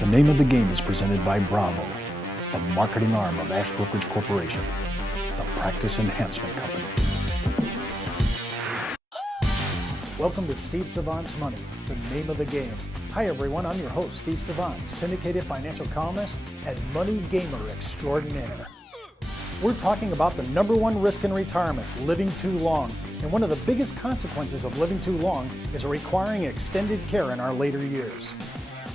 The name of the game is presented by Bravo, the marketing arm of Ash Brokerage Corporation, the practice enhancement company. Welcome to Steve Savant's Money, the name of the game. Hi everyone, I'm your host, Steve Savant, syndicated financial columnist and money gamer extraordinaire. We're talking about the #1 risk in retirement, living too long. And one of the biggest consequences of living too long is requiring extended care in our later years.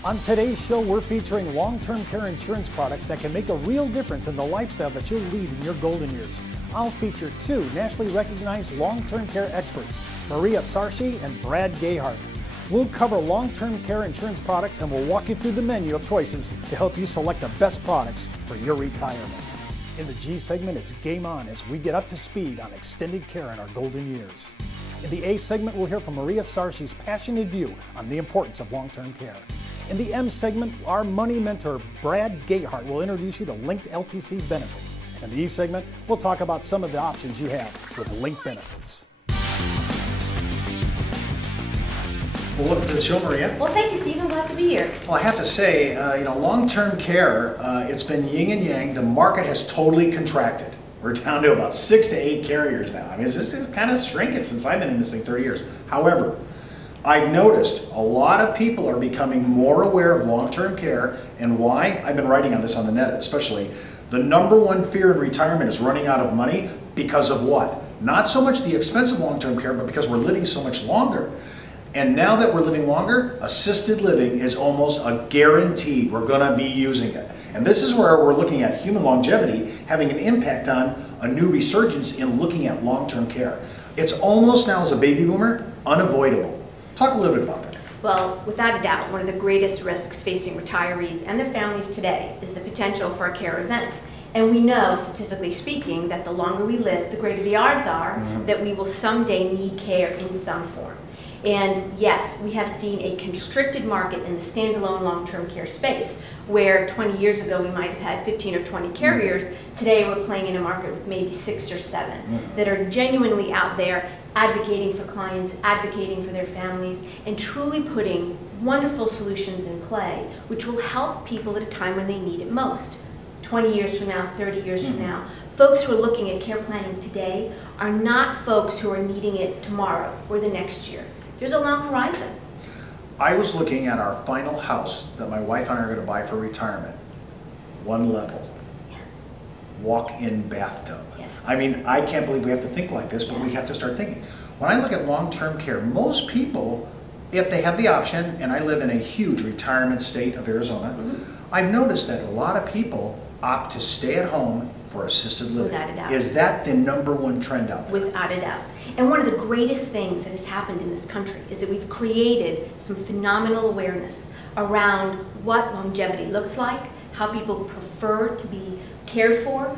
On today's show, we're featuring long-term care insurance products that can make a real difference in the lifestyle that you'll lead in your golden years. I'll feature two nationally recognized long-term care experts, Maria Sarci and Brad Gayheart. We'll cover long-term care insurance products and we'll walk you through the menu of choices to help you select the best products for your retirement. In the G segment, it's game on as we get up to speed on extended care in our golden years. In the A segment, we'll hear from Maria Sarci's passionate view on the importance of long-term care. In the M segment, our money mentor, Brad Gayheart, will introduce you to linked LTC benefits. In the E segment, we'll talk about some of the options you have with linked benefits. Well, welcome to the show, Maria. Well, thank you, Steve. I'm glad to be here. Well, I have to say, long-term care, it's been yin and yang. The market has totally contracted. We're down to about 6 to 8 carriers now. I mean, this is kind of shrinking since I've been in this thing 30 years. However, I've noticed a lot of people are becoming more aware of long-term care and why. I've been writing on this on the net, especially. The #1 fear in retirement is running out of money because of what? Not so much the expense of long-term care, but because we're living so much longer. And now that we're living longer, assisted living is almost a guarantee we're going to be using it. And this is where we're looking at human longevity having an impact on a new resurgence in looking at long-term care. It's almost now, as a baby boomer, unavoidable. Talk a little bit about that. Well, without a doubt, one of the greatest risks facing retirees and their families today is the potential for a care event. And we know, statistically speaking, that the longer we live, the greater the odds are that we will someday need care in some form. And yes, we have seen a constricted market in the standalone long-term care space, where 20 years ago we might have had 15 or 20 carriers. Today we're playing in a market with maybe 6 or 7 that are genuinely out there advocating for clients, advocating for their families, and truly putting wonderful solutions in play, which will help people at a time when they need it most. 20 years from now, 30 years from now, folks who are looking at care planning today are not folks who are needing it tomorrow or the next year. There's a long horizon. I was looking at our final house that my wife and I are going to buy for retirement. 1 level. Yeah. Walk-in bathtub. Yes. I mean, I can't believe we have to think like this, but we have to start thinking. When I look at long-term care, most people, if they have the option, and I live in a huge retirement state of Arizona, I've noticed that a lot of people opt to stay at home for assisted living. Without a doubt. Is that the #1 trend out there? Without a doubt. And one of the greatest things that has happened in this country is that we've created some phenomenal awareness around what longevity looks like, how people prefer to be cared for.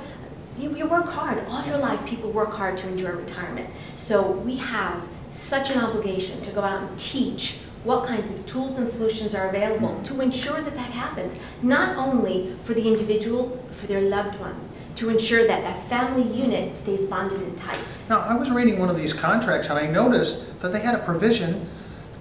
You work hard. All your life, people work hard to enjoy retirement. So we have such an obligation to go out and teach what kinds of tools and solutions are available to ensure that that happens, not only for the individual, for their loved ones, to ensure that that family unit stays bonded and tight. Now, I was reading one of these contracts and I noticed that they had a provision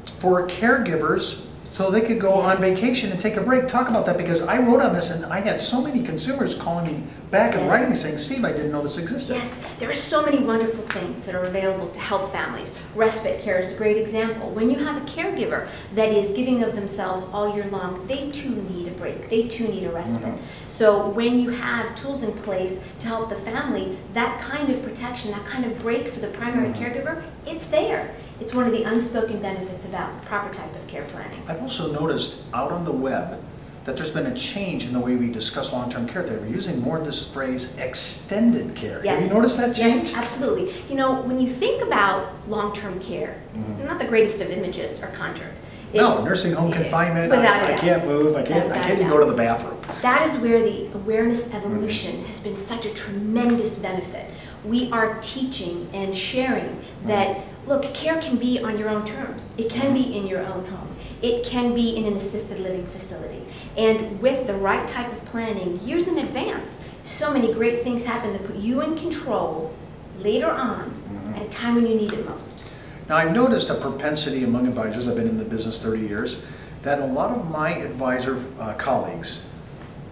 for caregivers so they could go on vacation and take a break. Talk about that, because I wrote on this and I had so many consumers calling me back and writing me saying, Steve, I didn't know this existed. Yes, there are so many wonderful things that are available to help families. Respite care is a great example. When you have a caregiver that is giving of themselves all year long, they too need a break. They too need a respite. So when you have tools in place to help the family, that kind of protection, that kind of break for the primary caregiver, it's there. It's one of the unspoken benefits about the proper type of care planning. I've also noticed out on the web that there's been a change in the way we discuss long-term care. They're using more of this phrase, extended care. Yes. Have you noticed that change? Yes, absolutely. You know, when you think about long-term care, not the greatest of images are conjured. No, nursing home confinement, I can't move, I can't even go to the bathroom. That is where the awareness evolution has been such a tremendous benefit. We are teaching and sharing that, look, care can be on your own terms. It can be in your own home. It can be in an assisted living facility. And with the right type of planning, years in advance, so many great things happen that put you in control later on at a time when you need it most. Now, I've noticed a propensity among advisors, I've been in the business 30 years, that a lot of my advisor colleagues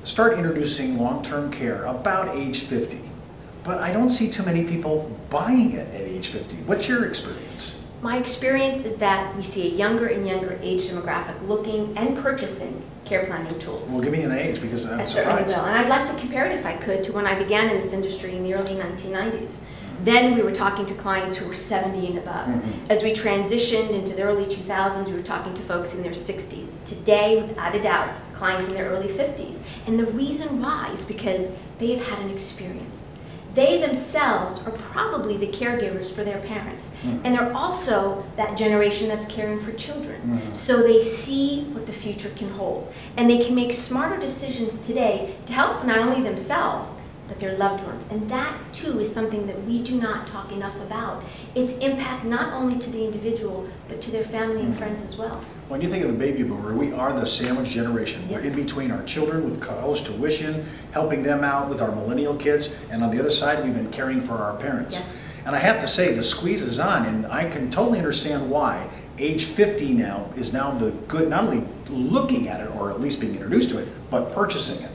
start introducing long-term care about age 50. But I don't see too many people buying it at age 50. What's your experience? My experience is that we see a younger and younger age demographic looking and purchasing care planning tools. Well, give me an age, because I'm I certainly surprised. will. And I'd like to compare it, if I could, to when I began in this industry in the early 1990s. Then we were talking to clients who were 70 and above. As we transitioned into the early 2000s, we were talking to folks in their 60s. Today, without a doubt, clients in their early 50s. And the reason why is because they've had an experience. They themselves are probably the caregivers for their parents. And they're also that generation that's caring for children. So they see what the future can hold. And they can make smarter decisions today to help not only themselves, but their loved ones. And that, too, is something that we do not talk enough about. Its impact not only to the individual, but to their family and friends as well. When you think of the baby boomer, we are the sandwich generation. Yes. We're in between our children with college tuition, helping them out with our millennial kids, and on the other side, we've been caring for our parents. Yes. And I have to say, the squeeze is on, and I can totally understand why age 50 now is now the good, not only looking at it, or at least being introduced to it, but purchasing it.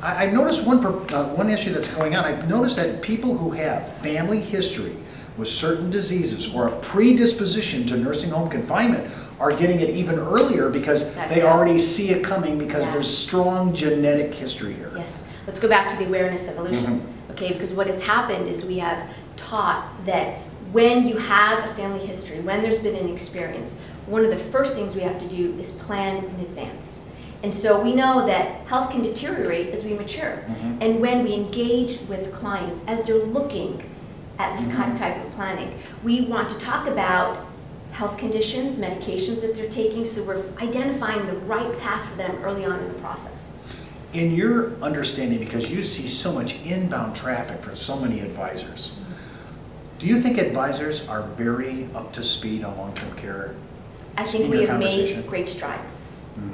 I noticed one issue that's going on. I've noticed that people who have family history with certain diseases or a predisposition to nursing home confinement are getting it even earlier because they already see it coming, because there's strong genetic history here. Yes. Let's go back to the awareness evolution. Okay, because what has happened is we have taught that when you have a family history, when there's been an experience, one of the first things we have to do is plan in advance. And so we know that health can deteriorate as we mature. And when we engage with clients as they're looking at this type of planning, we want to talk about health conditions, medications that they're taking, so we're identifying the right path for them early on in the process. In your understanding, because you see so much inbound traffic for so many advisors, do you think advisors are very up to speed on long-term care? I think we have made great strides,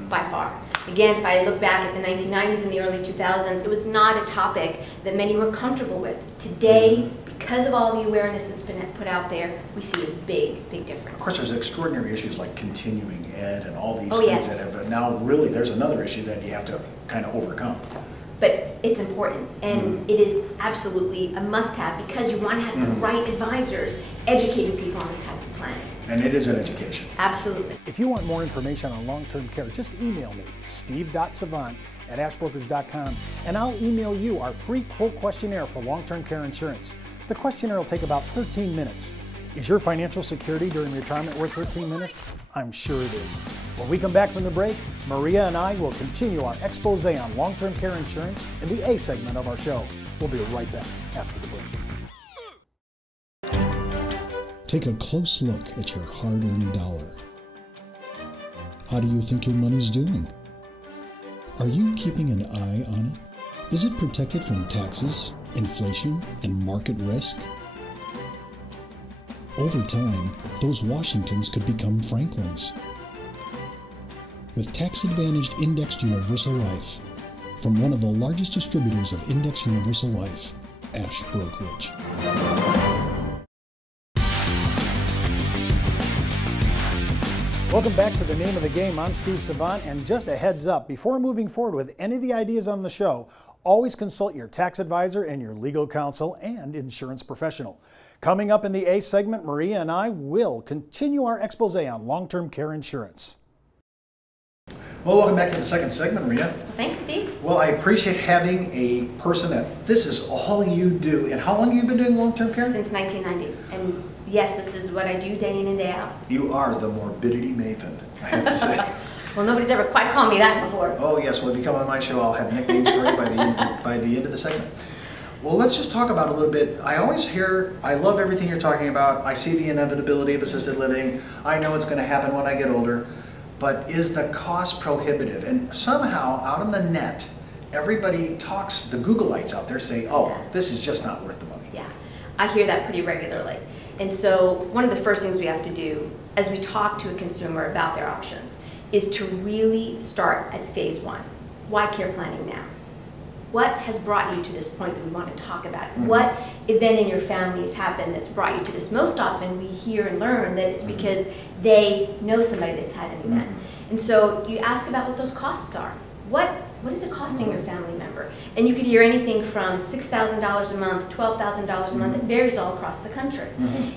by far. Again, if I look back at the 1990s and the early 2000s, it was not a topic that many were comfortable with. Today, because of all the awareness that's been put out there, we see a big, big difference. Of course, there's extraordinary issues like continuing ed and all these things that have now really, there's another issue that you have to kind of overcome. But it's important, and it is absolutely a must-have, because you want to have the right advisors educating people on this type of planning. And it is an education. Absolutely. If you want more information on long-term care, just email me, steve.savant@ashbrokers.com, and I'll email you our free quote questionnaire for long-term care insurance. The questionnaire will take about 13 minutes. Is your financial security during retirement worth 13 minutes? I'm sure it is. When we come back from the break, Maria and I will continue our expose on long-term care insurance in the A segment of our show. We'll be right back after the break. Take a close look at your hard-earned dollar. How do you think your money's doing? Are you keeping an eye on it? Is it protected from taxes, inflation, and market risk? Over time, those Washingtons could become Franklins. With tax-advantaged indexed universal life, from one of the largest distributors of indexed universal life, Ash Brokerage. Welcome back to The Name of the Game. I'm Steve Savant, and just a heads up, before moving forward with any of the ideas on the show, always consult your tax advisor and your legal counsel and insurance professional. Coming up in the A segment, Maria and I will continue our expose on long-term care insurance. Well, welcome back to the second segment, Maria. Thanks, Steve. Well, I appreciate having a person that this is all you do. And how long have you been doing long-term care? Since 1990. And yes, this is what I do day in and day out. You are the morbidity maven, I have to say. Well, nobody's ever quite called me that before. Oh yes, when you come on my show, I'll have nicknames for you by the end of the segment. Well, let's just talk about a little bit. I always hear, I love everything you're talking about. I see the inevitability of assisted living. I know it's going to happen when I get older. But is the cost prohibitive? And somehow, out on the net, everybody talks, the Googleites out there say, oh, this is just not worth the money. Yeah, I hear that pretty regularly. And so one of the first things we have to do as we talk to a consumer about their options is to really start at phase one. Why care planning now? What has brought you to this point that we want to talk about? What event in your family has happened that's brought you to this? Most often we hear and learn that it's because they know somebody that's had an event. And so you ask about what those costs are. What is it costing your family member? And you could hear anything from $6,000 a month, $12,000 a month. It varies all across the country.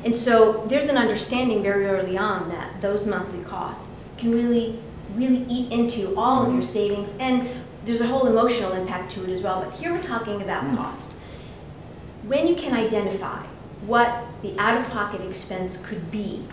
And so there's an understanding very early on that those monthly costs can really eat into all of your savings, and there's a whole emotional impact to it as well. But here we're talking about cost. When you can identify what the out-of-pocket expense could be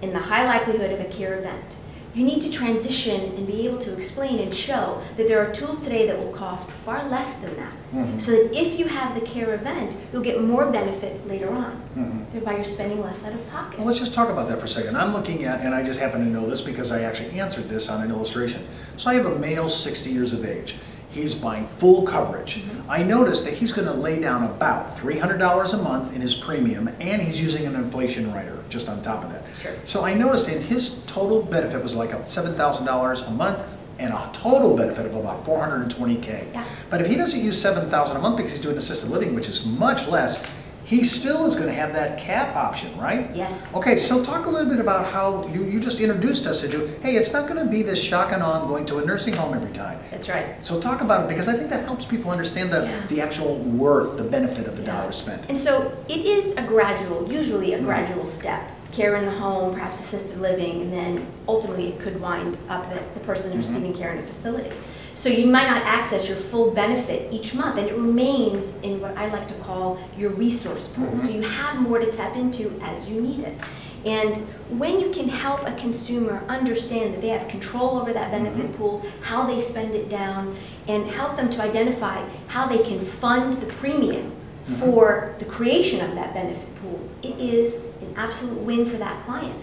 in the high likelihood of a care event, you need to transition and be able to explain and show that there are tools today that will cost far less than that. So that if you have the care event, you'll get more benefit later on. Thereby you're spending less out of pocket. Well, let's just talk about that for a second. I'm looking at, and I just happen to know this because I actually answered this on an illustration. So I have a male 60 years of age. He's buying full coverage. I noticed that he's going to lay down about $300 a month in his premium, and he's using an inflation rider just on top of that. Sure. So I noticed that his total benefit was like $7,000 a month, and a total benefit of about $420K. Yeah. But if he doesn't use $7,000 a month because he's doing assisted living, which is much less, he still is going to have that cap option, right? Yes. Okay, so talk a little bit about how you just introduced us into, hey, it's not going to be this shock and awe going to a nursing home every time. That's right. So talk about it, because I think that helps people understand the actual worth, the benefit of the dollar spent. And so it is a gradual, usually a gradual step. Care in the home, perhaps assisted living, and then ultimately it could wind up that the person is receiving care in a facility. So you might not access your full benefit each month, and it remains in what I like to call your resource pool. So you have more to tap into as you need it. And when you can help a consumer understand that they have control over that benefit pool, how they spend it down, and help them to identify how they can fund the premium for the creation of that benefit pool, it is an absolute win for that client.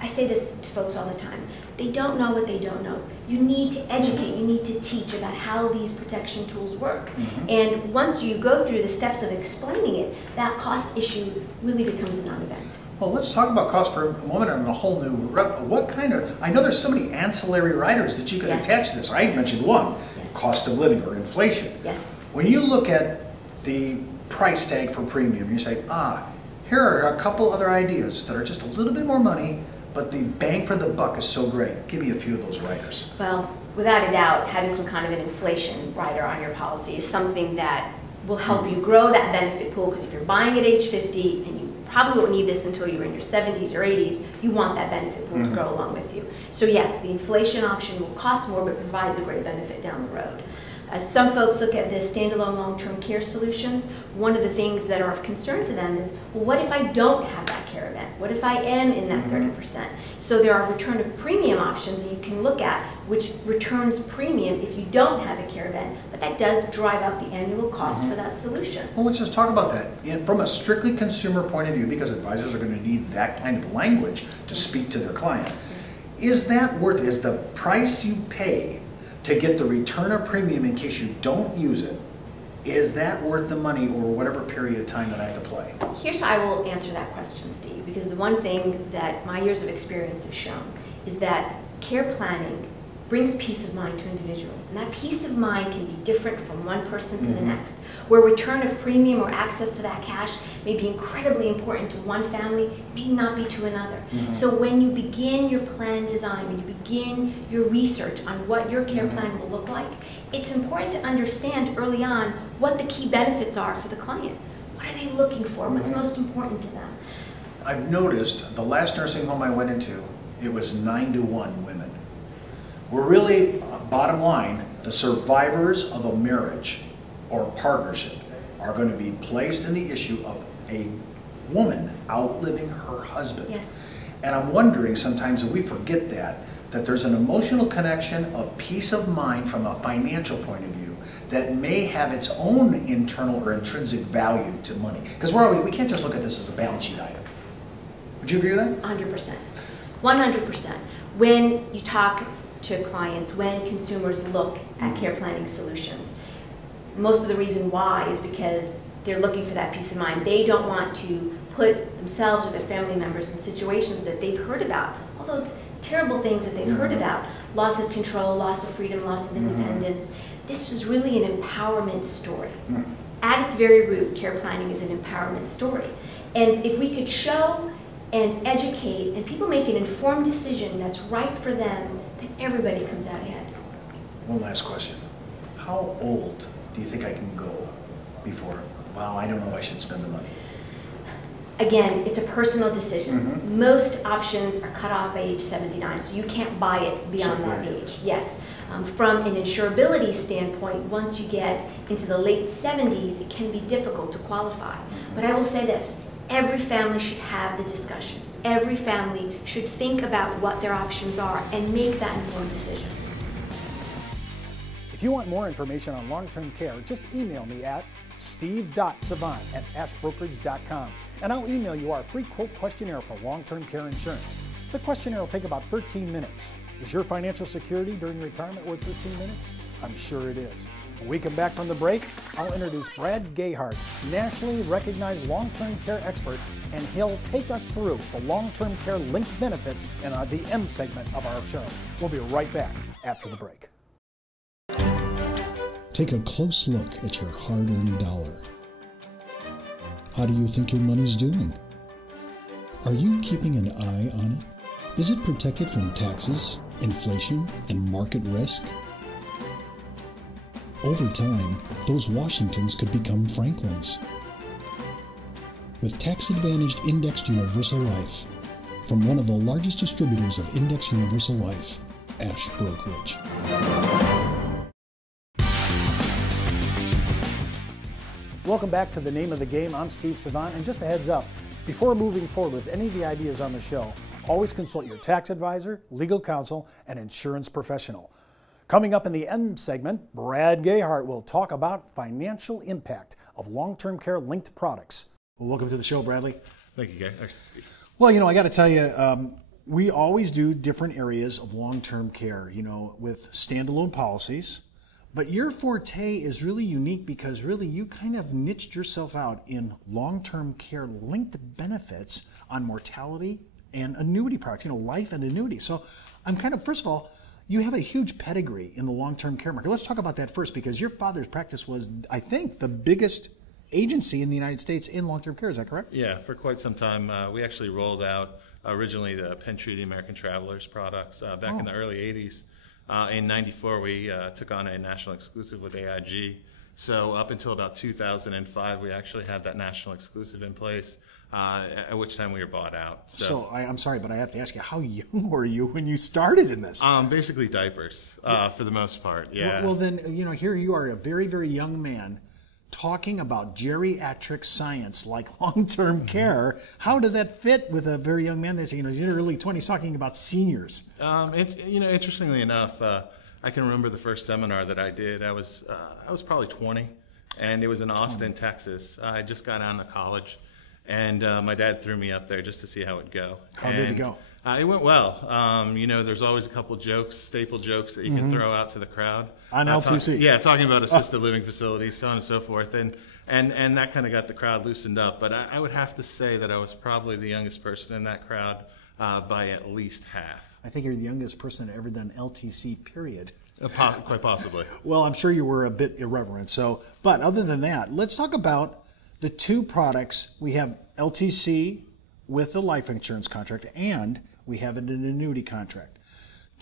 I say this to folks all the time. They don't know what they don't know. You need to educate, you need to teach about how these protection tools work. And once you go through the steps of explaining it, that cost issue really becomes a non-event. Well, let's talk about cost for a moment on a whole new, what kind of, I know there's so many ancillary riders that you can attach to this. I mentioned one, cost of living or inflation. Yes. When you look at the price tag for premium, you say, here are a couple other ideas that are just a little bit more money, but the bang for the buck is so great. Give me a few of those riders. Well, without a doubt, having some kind of an inflation rider on your policy is something that will help you grow that benefit pool, because if you're buying at age 50 and you probably won't need this until you're in your 70s or 80s, you want that benefit pool to grow along with you. So yes, the inflation option will cost more but provides a great benefit down the road. As some folks look at the standalone long-term care solutions, one of the things that are of concern to them is, well, what if I don't have that care event? What if I am in that 30%? So there are return of premium options that you can look at, which returns premium if you don't have a care event, but that does drive up the annual cost for that solution. Well, let's just talk about that. And from a strictly consumer point of view, because advisors are going to need that kind of language to speak to their client, is that worth it? Is the price you pay to get the return of premium in case you don't use it, is that worth the money or whatever period of time that I have to play? Here's how I will answer that question, Steve, because the one thing that my years of experience have shown is that care planning brings peace of mind to individuals, and that peace of mind can be different from one person to the next. Where return of premium or access to that cash may be incredibly important to one family, may not be to another. So when you begin your plan design, when you begin your research on what your care plan will look like, it's important to understand early on what the key benefits are for the client. What are they looking for? What's most important to them? I've noticed the last nursing home I went into, it was 9-to-1 women. We're really, bottom line, the survivors of a marriage or partnership are going to be placed in the issue of a woman outliving her husband. Yes. And I'm wondering sometimes if we forget that there's an emotional connection of peace of mind from a financial point of view that may have its own internal or intrinsic value to money. Because we can't just look at this as a balance sheet item. Would you agree with that? 100%. 100%. When you talk to clients, when consumers look at care planning solutions, most of the reason why is because they're looking for that peace of mind. They don't want to put themselves or their family members in situations that they've heard about, all those terrible things that they've heard about, loss of control, loss of freedom, loss of independence. This is really an empowerment story. At its very root, care planning is an empowerment story. And if we could show and educate and people make an informed decision that's right for them then everybody comes out ahead. One last question. How old do you think I can go before, wow, I don't know if I should spend the money? Again, it's a personal decision. Most options are cut off by age 79, so you can't buy it beyond that age. Yes. From an insurability standpoint, once you get into the late 70s, it can be difficult to qualify. But I will say this, every family should have the discussion. Every family should think about what their options are and make that informed decision. If you want more information on long-term care, just email me at steve.savant@ashbrokerage.com, and I'll email you our free quote questionnaire for long-term care insurance. The questionnaire will take about 13 minutes. Is your financial security during retirement worth 13 minutes? I'm sure it is. When we come back from the break, I'll introduce Brad Gayheart, nationally recognized long-term care expert, and he'll take us through the long-term care linked benefits in the M segment of our show. We'll be right back after the break. Take a close look at your hard-earned dollar. How do you think your money's doing? Are you keeping an eye on it? Is it protected from taxes, inflation, and market risk? Over time, those Washingtons could become Franklins. With tax-advantaged indexed universal life, from one of the largest distributors of indexed universal life, Ash Brokerage. Welcome back to The Name of the Game. I'm Steve Savant, and just a heads up, before moving forward with any of the ideas on the show, always consult your tax advisor, legal counsel, and insurance professional. Coming up in the M segment, Brad Gayheart will talk about financial impact of long-term care linked products. Well, welcome to the show, Bradley. Thank you, Gay. Steve. Well, I got to tell you, we always do different areas of long-term care, with standalone policies. But your forte is really unique because really you kind of niched yourself out in long-term care linked benefits on mortality and annuity products, life and annuity. So I'm first of all, you have a huge pedigree in the long-term care market. Let's talk about that first, because your father's practice was, I think, the biggest agency in the United States in long-term care. Is that correct? Yeah, for quite some time. We actually rolled out originally the Penn Treaty American Travelers products back in the early 80s. In '94, we took on a national exclusive with AIG. So up until about 2005, we actually had that national exclusive in place, at which time we were bought out. So I'm sorry, but I have to ask you, how young were you when you started in this? Basically diapers, for the most part, yeah. Well, then, here you are, a very, very young man, talking about geriatric science like long-term care. How does that fit with a very young man that's, he's in early 20s talking about seniors? Interestingly enough, I can remember the first seminar that I did. I was probably 20, and it was in Austin, Texas. I just got out of college, and my dad threw me up there just to see how it would go. How did it go? It went well. There's always a couple jokes, staple jokes that you can throw out to the crowd. On LTC. Talking about assisted living facilities, so on and so forth. And that kind of got the crowd loosened up. But I would have to say that I was probably the youngest person in that crowd by at least half. I think you're the youngest person that ever done LTC, period. Quite possibly. Well, I'm sure you were a bit irreverent. But other than that, let's talk about the two products. We have LTC with the life insurance contract, and we have an annuity contract.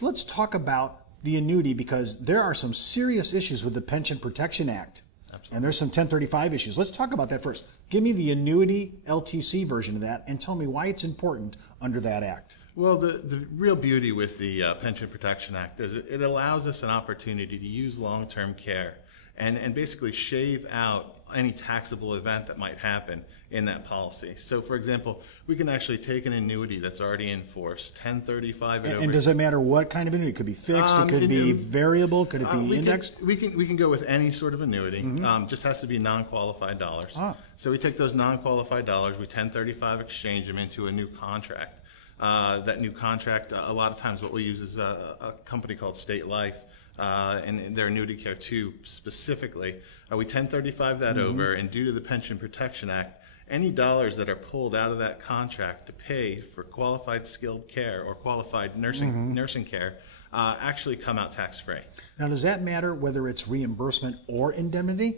Let's talk about the annuity, because there are some serious issues with the Pension Protection Act. Absolutely. And there's some 1035 issues. Let's talk about that first. Give me the annuity LTC version of that and tell me why it's important under that act. Well, the real beauty with the Pension Protection Act is it allows us an opportunity to use long-term care and basically shave out any taxable event that might happen in that policy. So, for example, we can actually take an annuity that's already in force, 1035 it over. And does it matter what kind of annuity? It could be fixed, it could be variable, could it be indexed? We can go with any sort of annuity. Just has to be non-qualified dollars. So we take those non-qualified dollars, we 1035 exchange them into a new contract. That new contract, a lot of times what we use is a company called State Life. And their annuity care too specifically. We 1035 that over, and due to the Pension Protection Act, any dollars that are pulled out of that contract to pay for qualified skilled care or qualified nursing care actually come out tax-free. Now, does that matter whether it's reimbursement or indemnity?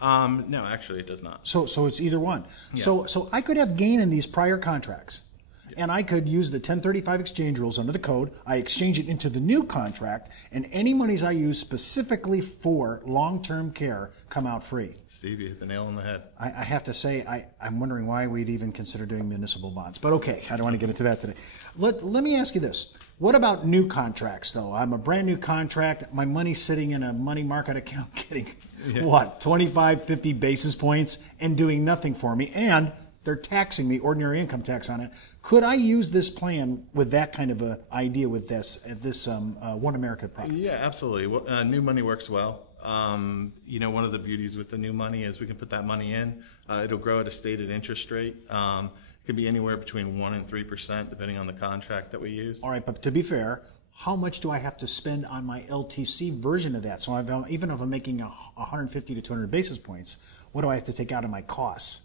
No, actually it does not. So it's either one. Yeah. So I could have gain in these prior contracts. and I could use the 1035 exchange rules under the code. I exchange it into the new contract, and any monies I use specifically for long-term care come out free. Steve, you hit the nail on the head. I have to say, I'm wondering why we'd even consider doing municipal bonds. But okay, I don't want to get into that today. Let me ask you this. What about new contracts, though? I'm a brand new contract. My money's sitting in a money market account getting, what, 25, 50 basis points and doing nothing for me. And they're taxing me ordinary income tax on it. Could I use this plan with that kind of a idea with this One America product? Yeah, absolutely. Well, new money works well. You know, one of the beauties with the new money is we can put that money in. It'll grow at a stated interest rate. It could be anywhere between 1% and 3% depending on the contract that we use. All right, but to be fair, how much do I have to spend on my LTC version of that? So even if I'm making 150 to 200 basis points, what do I have to take out of my costs?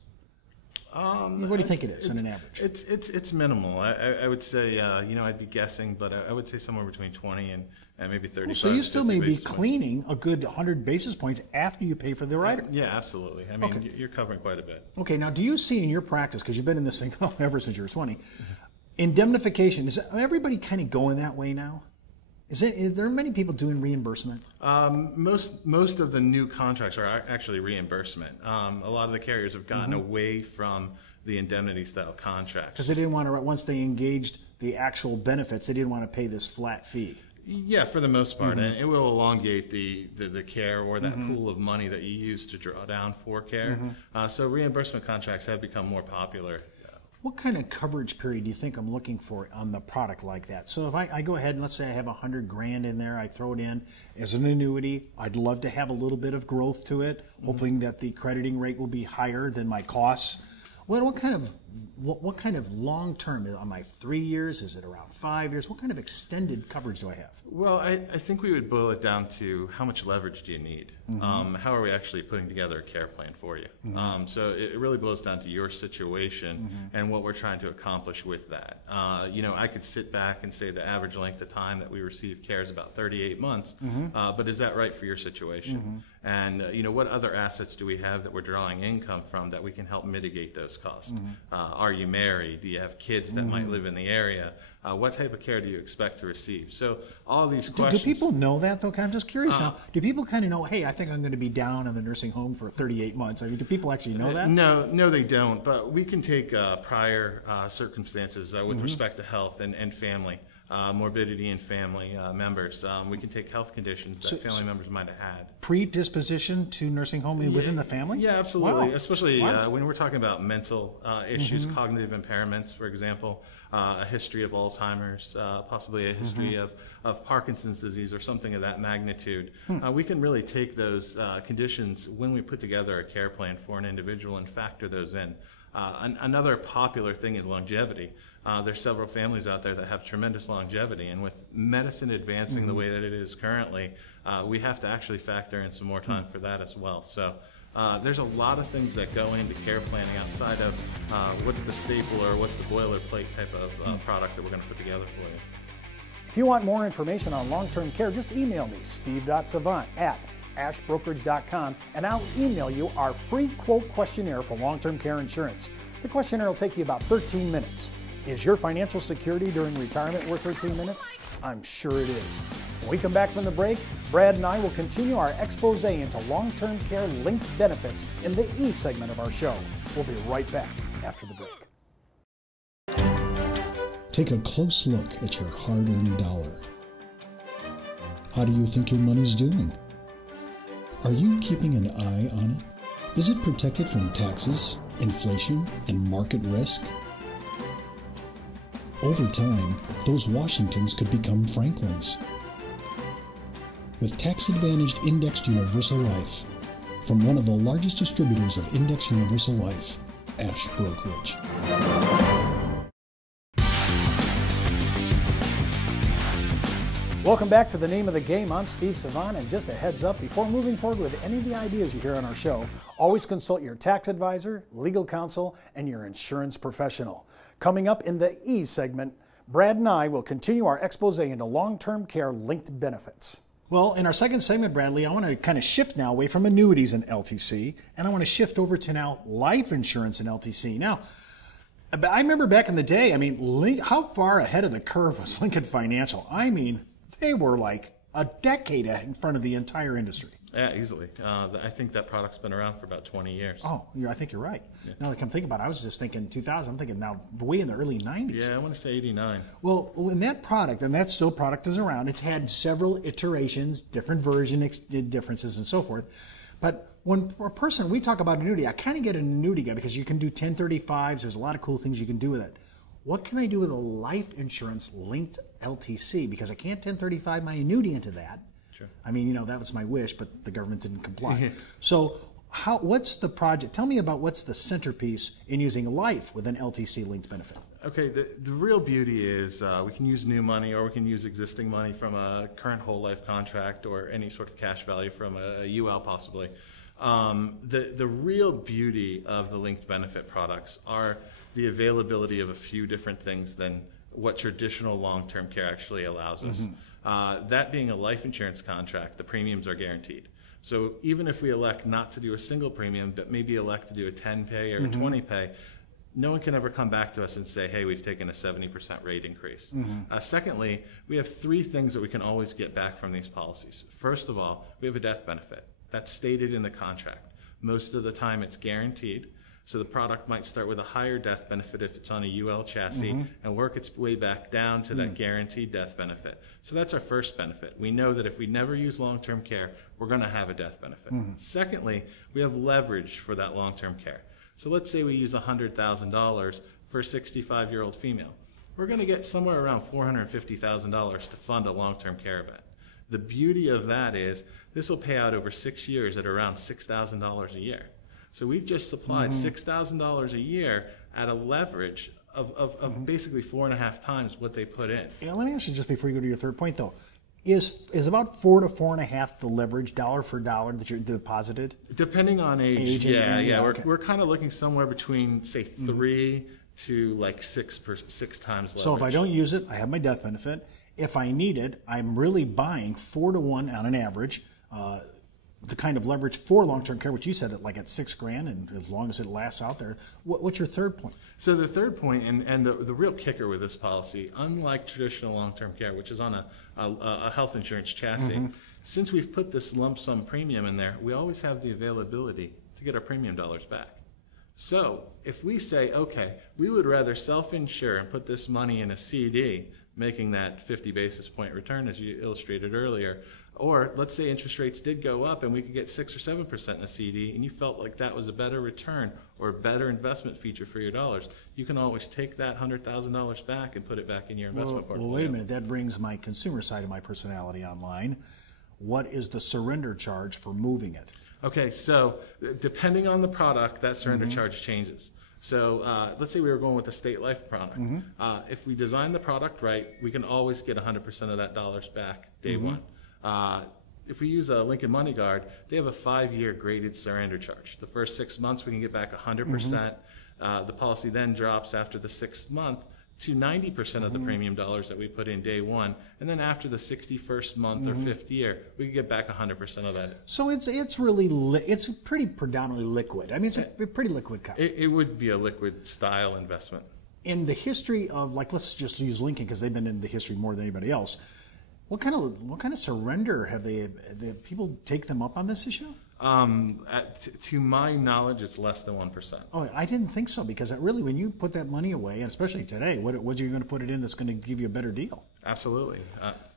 What do you think it is on an average? It's minimal. I would say, you know, I'd be guessing, but I would say somewhere between 20 and maybe 35. So you still may be points. cleaning a good 100 basis points after you pay for the rider. Yeah, absolutely. I mean, you're covering quite a bit. Okay, now do you see in your practice, because you've been in this thing ever since you were 20, indemnification, is everybody kind of going that way now? Is there many people doing reimbursement? Most of the new contracts are actually reimbursement. A lot of the carriers have gotten away from the indemnity style contracts. Because they didn't want to, once they engaged the actual benefits, they didn't want to pay this flat fee. Yeah, for the most part, and it will elongate the care or that pool of money that you use to draw down for care. So reimbursement contracts have become more popular. What kind of coverage period do you think I'm looking for on the product like that? So if I go ahead and let's say I have $100 grand in there, I throw it in as an annuity. I'd love to have a little bit of growth to it, hoping that the crediting rate will be higher than my costs. What kind of long term? Am I 3 years? Is it around 5 years? What kind of extended coverage do I have? Well, I think we would boil it down to how much leverage do you need? How are we actually putting together a care plan for you? So it really boils down to your situation and what we're trying to accomplish with that. You know, I could sit back and say the average length of time that we receive care is about 38 months, but is that right for your situation? And you know, what other assets do we have that we're drawing income from that we can help mitigate those costs? Are you married? Do you have kids that might live in the area? What type of care do you expect to receive? So all these questions. Do people know that though? I'm just curious now. Do people kind of know, hey, I think I'm going to be down in the nursing home for 38 months? I mean, do people actually know that? No, they don't. But we can take prior circumstances with respect to health and family. Morbidity in family members. We can take health conditions that family members might have had. Predisposition to nursing home within the family? Yeah, absolutely. Wow. Especially when we're talking about mental issues, cognitive impairments, for example, a history of Alzheimer's, possibly a history of Parkinson's disease or something of that magnitude. We can really take those conditions when we put together a care plan for an individual and factor those in. Another popular thing is longevity. There's several families out there that have tremendous longevity, and with medicine advancing the way that it is currently, we have to actually factor in some more time for that as well. So there's a lot of things that go into care planning outside of what's the staple or what's the boilerplate type of product that we're going to put together for you. If you want more information on long-term care, just email me, steve.savant@ashbrokerage.com, and I'll email you our free quote questionnaire for long-term care insurance. The questionnaire will take you about 13 minutes. Is your financial security during retirement worth 13 minutes? I'm sure it is. When we come back from the break, Brad and I will continue our expose into long-term care linked benefits in the E segment of our show. We'll be right back after the break. Take a close look at your hard-earned dollar. How do you think your money's doing? Are you keeping an eye on it? Is it protected from taxes, inflation, and market risk? Over time, those Washingtons could become Franklins. With tax-advantaged indexed universal life, from one of the largest distributors of indexed universal life, Ash Brokerage. Welcome back to The Name of the Game. I'm Steve Savant, and just a heads up, before moving forward with any of the ideas you hear on our show, always consult your tax advisor, legal counsel, and your insurance professional. Coming up in the E segment, Brad and I will continue our expose into long-term care linked benefits. Well, in our second segment, Bradley, I want to kind of shift now away from annuities and LTC, and I want to shift over to now life insurance and LTC. Now, But I remember back in the day, I mean, how far ahead of the curve was Lincoln Financial? I mean, they were like a decade in front of the entire industry. Yeah, easily. I think that product's been around for about 20 years. Oh, I think you're right. Yeah. Now that I come think about it, I was just thinking 2000. I'm thinking now way in the early 90s. Yeah, I want to say 89. Well, in that product, and that still product is around, it's had several iterations, different version differences and so forth. But when a person, we talk about annuity, I kind of get an annuity guy because you can do 1035s. There's a lot of cool things you can do with it. What can I do with a life insurance linked LTC? Because I can't 1035 my annuity into that. Sure. I mean, you know, that was my wish, but the government didn't comply. So what's the project? Tell me about what's the centerpiece in using life with an LTC linked benefit. Okay, the real beauty is we can use new money or we can use existing money from a current whole life contract or any sort of cash value from a UL possibly. The real beauty of the linked benefit products are the availability of a few different things than what traditional long-term care actually allows us. That being a life insurance contract, the premiums are guaranteed. So even if we elect not to do a single premium, but maybe elect to do a 10 pay or a 20 pay, no one can ever come back to us and say, hey, we've taken a 70% rate increase. Secondly, we have three things that we can always get back from these policies. First of all, we have a death benefit. That's stated in the contract. Most of the time it's guaranteed. So the product might start with a higher death benefit if it's on a UL chassis and work its way back down to that guaranteed death benefit. So that's our first benefit. We know that if we never use long-term care, we're going to have a death benefit. Secondly, we have leverage for that long-term care. So let's say we use $100,000 for a 65-year-old female. We're going to get somewhere around $450,000 to fund a long-term care event. The beauty of that is this will pay out over 6 years at around $6,000 a year. So we've just supplied $6,000 a year at a leverage of basically 4.5 times what they put in. Yeah, let me ask you just before you go to your third point, though. Is about 4 to 4.5 the leverage dollar for dollar that you're deposited? Depending on age yeah. Okay. We're kind of looking somewhere between, say, 3 to like 6 times leverage. So if I don't use it, I have my death benefit. If I need it, I'm really buying 4 to 1 on an average. The kind of leverage for long-term care, which you said like at $6,000, and as long as it lasts out there. What's your third point? So the third point, and the real kicker with this policy, unlike traditional long-term care, which is on a health insurance chassis, since we've put this lump sum premium in there, we always have the availability to get our premium dollars back. So if we say, okay, we would rather self-insure and put this money in a CD, making that 50 basis point return as you illustrated earlier, or let's say interest rates did go up and we could get 6 or 7% in a CD and you felt like that was a better return or a better investment feature for your dollars, you can always take that $100,000 back and put it back in your investment portfolio. Well, wait a minute. That brings my consumer side of my personality online. What is the surrender charge for moving it? Okay, so depending on the product, that surrender charge changes. So let's say we were going with the state life product. If we design the product right, we can always get 100% of that dollars back day one. If we use a Lincoln Money Guard, they have a 5-year graded surrender charge. The first 6 months, we can get back 100%. The policy then drops after the 6th month to 90% of the premium dollars that we put in day one. And then after the 61st month or 5th year, we can get back 100% of that. So it's really, it's pretty predominantly liquid. I mean, it's a pretty liquid kind. It would be a liquid style investment. In the history of, like, let's just use Lincoln because they've been in the history more than anybody else. What kind of surrender have people take them up on this issue? To my knowledge, it's less than 1%. Oh, I didn't think so, because really, when you put that money away, and especially today, what are you going to put it in that's going to give you a better deal? Absolutely.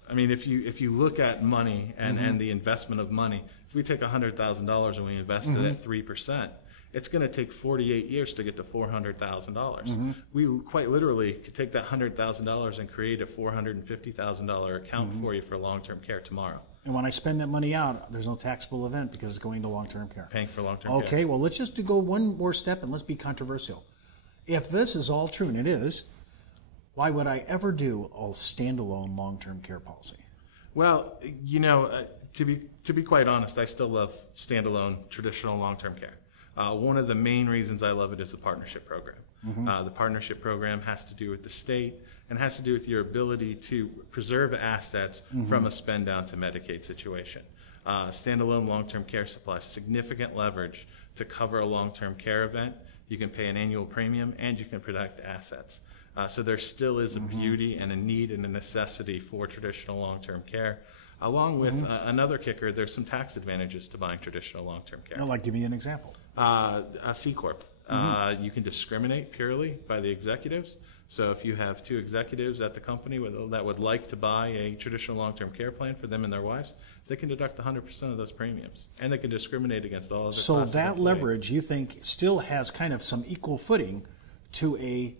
I mean, if you look at money and the investment of money, if we take $100,000 and we invest it at 3%, it's going to take 48 years to get to $400,000. We quite literally could take that $100,000 and create a $450,000 account for you for long-term care tomorrow. And when I spend that money out, there's no taxable event because it's going to long-term care. Paying for long-term care. Okay, well, let's just go one more step and let's be controversial. If this is all true, and it is, why would I ever do a standalone long-term care policy? Well, you know, to be quite honest, I still love standalone traditional long-term care. One of the main reasons I love it is the partnership program. The partnership program has to do with the state and has to do with your ability to preserve assets from a spend down to Medicaid situation. Standalone long-term care supplies significant leverage to cover a long-term care event You can pay an annual premium, and you can protect assets. So there still is a beauty and a need and a necessity for traditional long-term care. Along with another kicker, there's some tax advantages to buying traditional long-term care. Like, give me an example. A C Corp. You can discriminate purely by the executives. So if you have two executives at the company that would like to buy a traditional long-term care plan for them and their wives, they can deduct 100% of those premiums, and they can discriminate against all of their So that leverage, you think, still has kind of some equal footing to a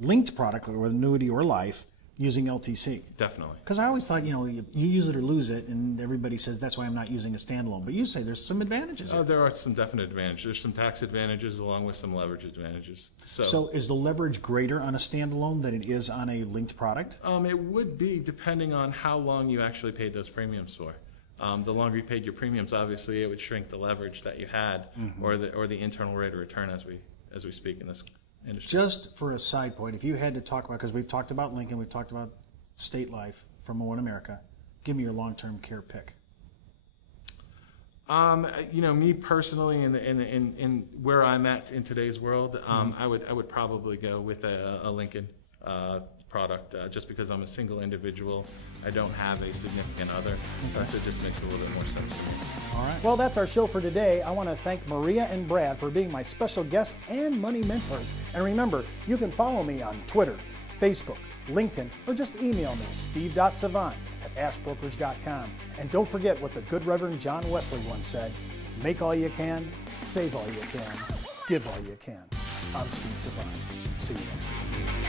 linked product, or annuity or life, using LTC? Definitely. Because I always thought, you use it or lose it, and everybody says that's why I'm not using a standalone. But you say there's some advantages. Oh, there are some definite advantages. There's some tax advantages along with some leverage advantages. So is the leverage greater on a standalone than it is on a linked product? It would be, depending on how long you actually paid those premiums for. The longer you paid your premiums, obviously, it would shrink the leverage that you had, or the internal rate of return as we speak in this industry. Just for a side point, if you had to talk about, because we've talked about Lincoln, we've talked about State Life from One America, give me your long-term care pick. Me personally, in where I'm at in today's world, I would probably go with a Lincoln product, just because I'm a single individual. I don't have a significant other, so it just makes a little bit more sense for me. All right. Well, that's our show for today. I want to thank Maria and Brad for being my special guests and money mentors. And remember, you can follow me on Twitter, Facebook, LinkedIn, or just email me, steve.savant@ashbrokerage.com. And don't forget what the good Reverend John Wesley once said: make all you can, save all you can, give all you can. I'm Steve Savant. See you next week.